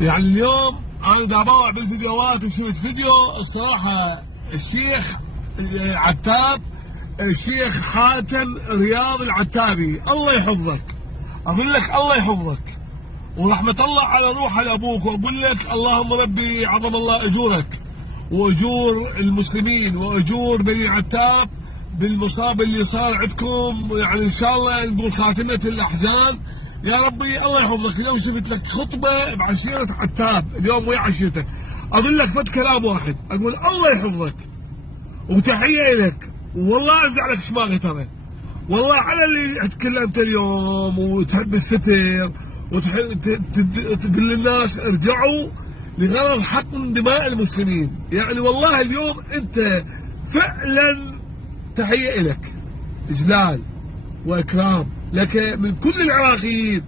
يعني اليوم انا قاعد بطلع بالفيديوهات وشفت فيديو الصراحه الشيخ عتاب، الشيخ حاتم رياض العتابي، الله يحفظك. اقول لك الله يحفظك ورحمه الله على روح ابوك، واقول لك اللهم ربي عظم الله اجورك واجور المسلمين واجور بني عتاب بالمصاب اللي صار عندكم. يعني ان شاء الله نقول خاتمه الاحزان يا ربي. الله يحفظك. اليوم شفت لك خطبه بعشيره عتاب اليوم ويا عشيرتك، اقول لك فد كلام واحد، اقول الله يحفظك وتحيه لك، والله انزع لك شماغي ترى، والله على اللي تكلمت اليوم وتحب الستر وتحب تقول للناس ارجعوا لغرض حقن دماء المسلمين. يعني والله اليوم انت فعلا تحيه لك، اجلال واكرام لك من كل العراقيين.